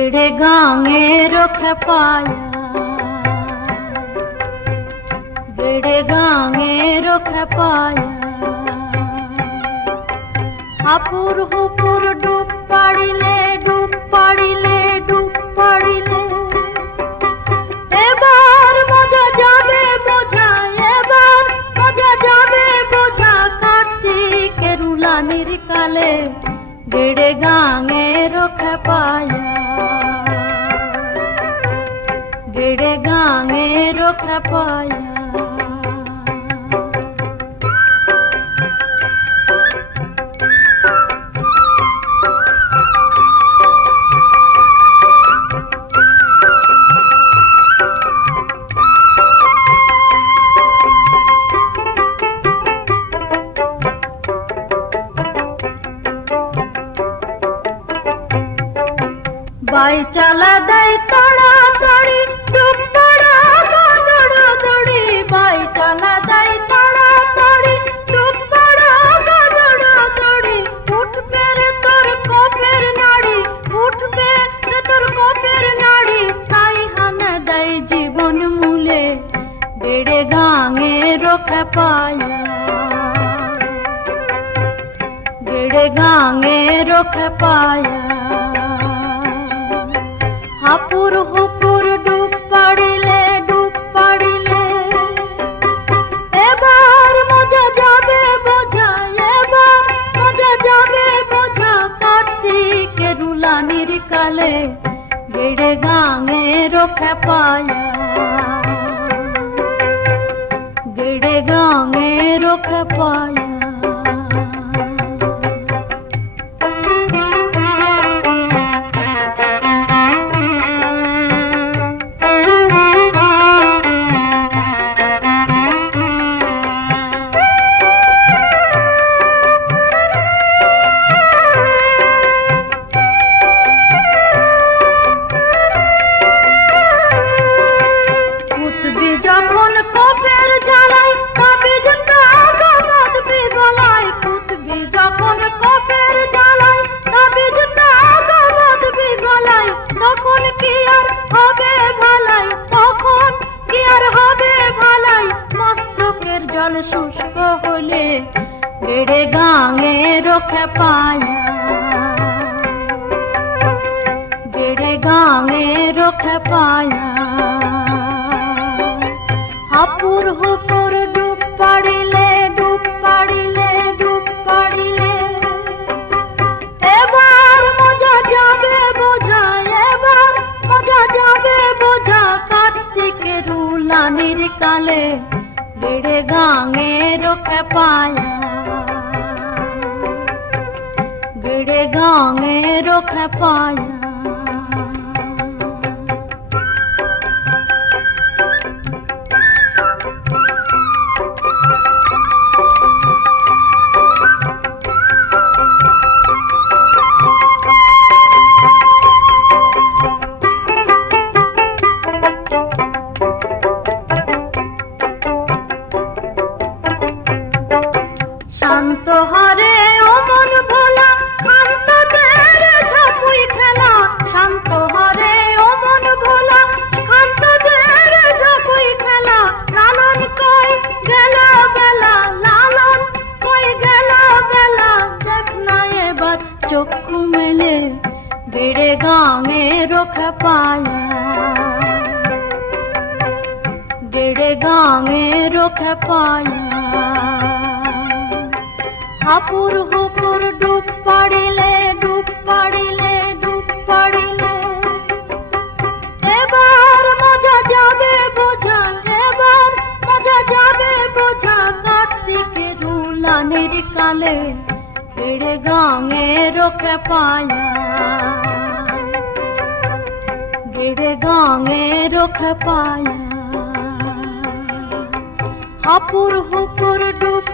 गेड़े गांगे रुख पाया, गेड़े गांगे रुख पाया। हापुर हुपुर डूब पड़िले, डूब पड़िले, डूब पड़िले। एबार मजा जाबे बोझा, एबार मजा जाबे बोझा। कार्तिकेर रुलानिर काले गेड़े गांगे रुख पाया, गेड़े गांगे रुख पाया। बाई चला दई तड़ा तड़ी, डूब पड़ा दड़ा दड़ी। बाई चला दई तड़ा तड़ी, डूब पड़ा दड़ा दड़ी। उठ पेरे तोर कोपेर नाड़ी, उठ पेरे तोर कोपेर नाड़ी। ताई हन दई जीवन मूले गेड़े गांगे रुख पाया, गेड़े गांगे रुख पाया। हापुर हुपुर डूब पड़िले, डूब पड़िले। एबार मजा जाबे बोझा, एबार मजा जाबे बोझा। कार्तिकेर रुलानिर काले गेड़े गांगे रुख पाया, गेड़े गांगे रुख पाया। যখন কোপের জ্বালায় তাবিজ কাগজ বিগলায়, পুতবি যখন কোপের জ্বালায় তাবিজ কাগজ বিগলায়। তখন কি আর হবে ভালাই, তখন কি আর হবে ভালাই। মস্তকের জল শুষ্ক হলে গেড়ে গাঙে রুখ পায়া, গেড়ে গাঙে রুখ পায়া। हापुर हुपुर डूब पड़िले, डूब पड़िले, डूब पड़िले। एबार मजा जाबे बोझा, एबार मजा जाबे बोझा। कार्तिकेर रुलानिर काले गेड़े गांगे रुख पाया, गेड़े गांगे रुख पाया। শান্ত হরে ও মন ভোলা, শান্তদের ঝাপুই খেলা। শান্ত হরে ও মন ভোলা, শান্তদের ঝাপুই খেলা। লালন কই গেল বেলা, লালন কই গেল বেলা। দেখ না এবার চক্ষু মেলে গেড়ে গাঙে রুখ পায়া, গেড়ে গাঙে রুখ পায়া। हापुर हुपुर डूब पड़िले, डूब पड़िले, डूब पड़िले। एबार मजा जाबे बोझा, एबार मजा जाबे बोझा। कार्तिकेर रुलानिर काले गेड़े गांगे रुख पाया, गेड़े गांगे रुख पाया। हापुर हुपुर डूब